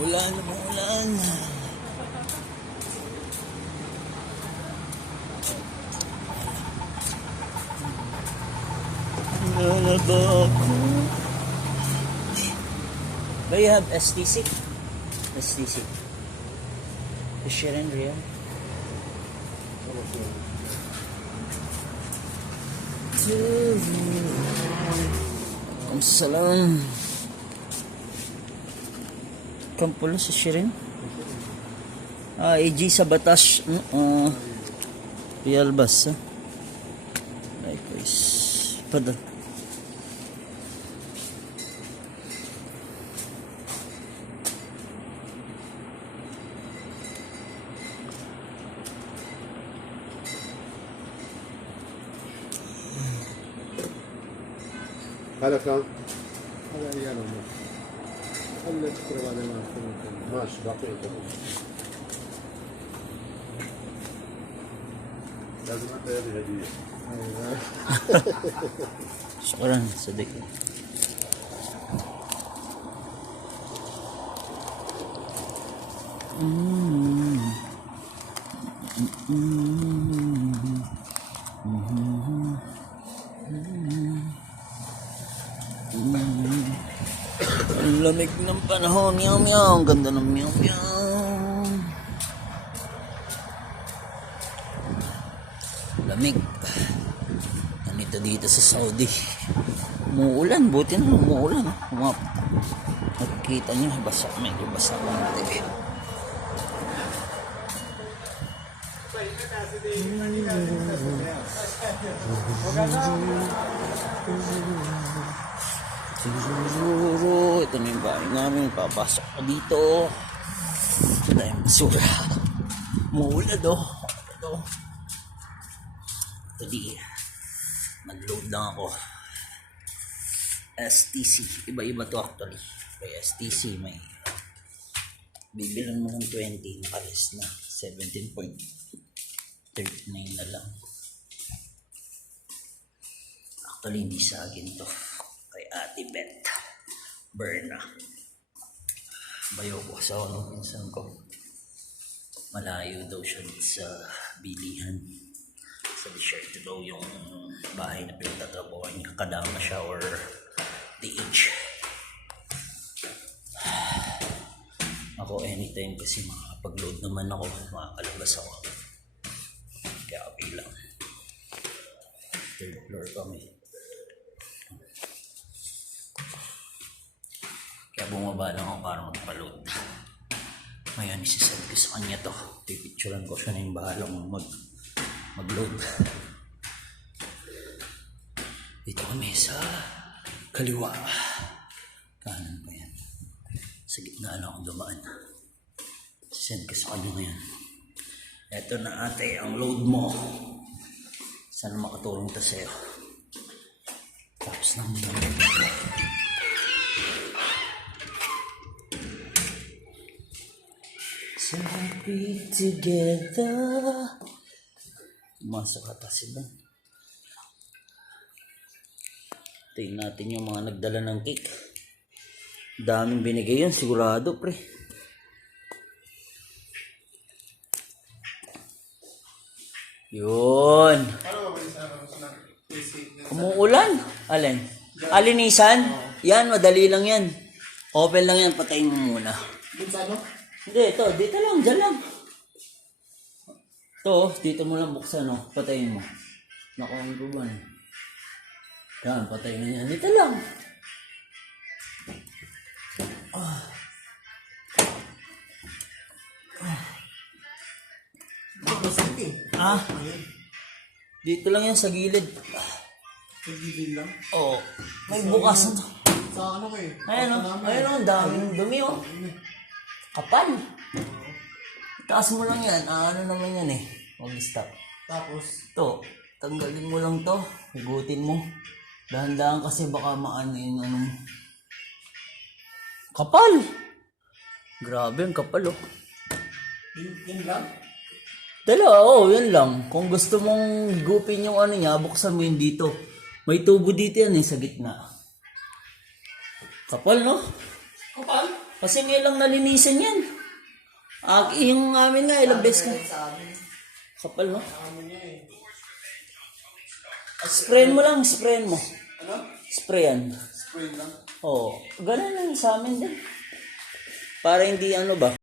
Umuulan, umuulan. Nalaba ako. Do you have STC? STC. Is Sharon real? Salam. Kampulo si Shirin. AG sa batas. Real bus. Likewise. Pada. هذا كم؟ هذا ريال ونص. خلي تشتري بعدين ماشي بعطيك. لازم انت هذه هديه. شكرا صديقي. Ang lamig ng panahon, meow meow, ang ganda ng meow meow. Lamig. Ganito dito sa Saudi. Umuulan, buti na umuulan. Nakikita nyo, basa, medyo basa konti. Ito na yung bahay namin. Papasok ko dito. Ito na yung basura. Umuulan do. Ito di. Mag-load lang ako. STC. Iba-iba to actually. May STC. May bibilang mo ng 20. Nakalis na. 17.39 na lang. Actually hindi sa akin to. Kay Ate Beth Berna. Bayo ko sa anong pinsan ko. Malayo daw siya sa bilihan. Sa desert daw yung bahay na pinagtatrabawan niya. Kadama siya or DH. Ako anytime kasi makakapag-load naman ako. Makakalabas ako. Kaya okay lang. Third floor kami. Kaya bumaba lang ako para magpa-load. Ngayon isisend ko sa kanya to. Pipicturean ko siya na yung bahalang mag-load. Dito kami sa kaliwa. Kanan pa yan. Sa gitna lang ako dumaan. Isisend ko sa kanya ngayon. Eto na ate ang load mo. Sana makatulong ito sa'yo. Tapos lang nila. So happy together. Masok ata sila. Tingnan natin yung mga nagdala ng cake. Daming binigay yun, sigurado pre. Yun. Umuulan. Alin? Alinisan? Yan, madali lang yan. Open lang yan, patayin mo muna. Hindi, ito. Dito lang, dyan lang. Ito, dito mo lang buksan, no? Patayin mo. Nakuha ko ba? Yan, patayin na yan. Dito lang. Dito lang yan sa gilid. Sa gilid lang? Oo. May bukas na to. Sa ano kayo? Ayan o. Ayan o. Daming dumi o. Kapal. Taas mo lang yan. Ano naman yan eh. Mag-stop. Tapos? Ito. Tanggalin mo lang to. Higutin mo. Dahan-dahan kasi baka maano yung ano. Kapal. Grabe ang kapal o. Yun lang? Dalawa, oo, yan lang. Kung gusto mong higupin yung ano niya, buksan mo yun dito. May tubo dito yan eh, sa gitna. Kapal, no? Kapal? Kasi ngayon lang nalinisan yan. Yung amin nga, ilang beses ka. Sa amin. Kapal, no? Sa amin niya eh. Sprayan mo lang, sprayan mo. Ano? Sprayan. Spray lang. Oo. Ganun lang sa amin din. Para hindi ano ba.